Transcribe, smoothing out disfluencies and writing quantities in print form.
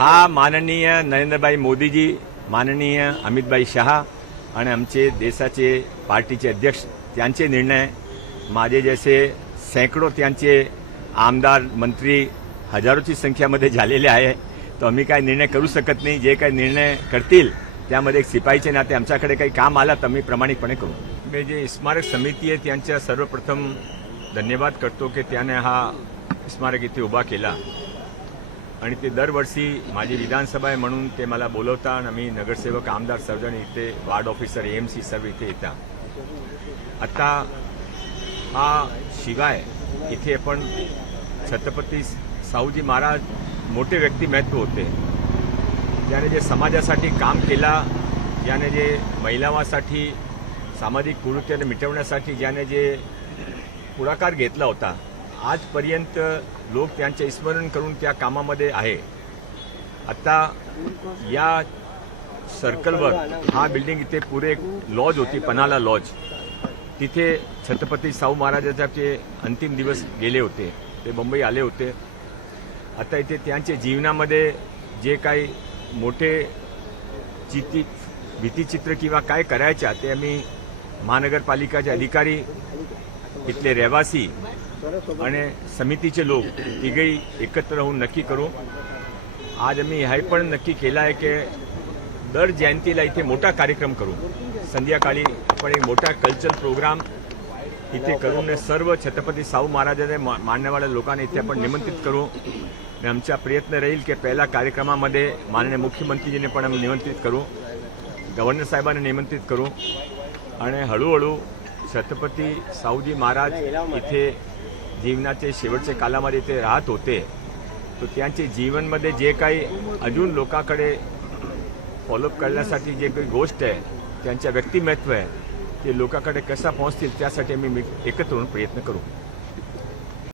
हा माननीय नरेंद्रभाई मोदीजी, माननीय अमितभाई शहा आणि आमचे देशाचे पार्टीचे अध्यक्ष त्यांचे निर्णय, माझे जैसे सैकड़ो त्यांचे आमदार मंत्री हजारोची संख्यामध्ये झालेले आहे. तो आम्ही काय निर्णय करू शकत नाही. जे काही निर्णय करतील त्यामध्ये एक सिपाहीचे नाते आमच्याकडे काही काम आलं तर आम्ही प्रामाणिकपणे करू. मी जे स्मारक समिती आहे त्यांचा सर्वप्रथम धन्यवाद करतो की त्याने हा स्मारक इथे उभा केला आणि ते दरवर्षी माझी विधानसभा आहे म्हणून ते मला बोलवता आणि आम्ही नगरसेवक आमदार सर्वजण इथे वार्ड ऑफिसर एएमसी सर्व इथे येतात. आता हा शिवाय इथे आपण छत्रपती शाहूजी महाराज मोठे व्यक्तिमत्व होते, ज्याने जे समाजासाठी काम केला, ज्याने जे महिलांसाठी सामाजिक कुरीती मिटवण्यासाठी ज्याने जे पुढाकार घेतला होता, आजपर्यंत लोक त्यांचे स्मरण करून त्या कामामध्ये आहे. आता या सर्कलवर हा बिल्डिंग इथे पुरे लॉज होती, पन्हाळा लॉज, तिथे छत्रपती शाहू महाराजांचे अंतिम दिवस गेले होते. ते मुंबई आले होते. आता इथे त्यांच्या जीवनामध्ये जे काही मोठे भीतीचित्र किंवा काय करायच्या ते आम्ही महानगरपालिकाचे अधिकारी, इथले रहिवासी आणि समितीचे लोक तिघेही एकत्र राहून नक्की करू. आज आम्ही हे पण नक्की केलं आहे की दर जयंतीला इथे मोठा कार्यक्रम करू. संध्याकाळी आपण एक मोठा कल्चरल प्रोग्राम इथे करून सर्व छत्रपती शाहू महाराजांच्या मानणाऱ्या लोकांना इथे आपण निमंत्रित करू. आमचा प्रयत्न राहील की पहिल्या कार्यक्रमामध्ये माननीय मुख्यमंत्रीजीने पण आम्ही निमंत्रित करू, गव्हर्नर साहेबांना निमंत्रित करू आणि हळूहळू छत्रपती शाहूजी महाराज इथे जीवनाचे शेवटच्या कालामध्ये ते राहत होते, तो त्यांचे जीवनमध्ये जे काही अजून लोकांकडे फॉलोअप करण्यासाठी जे काही गोष्ट आहे, त्यांच्या व्यक्तिमत्व आहे, ते लोकांकडे कसा पोहोचतील त्यासाठी आम्ही एकत्र होऊन प्रयत्न करू.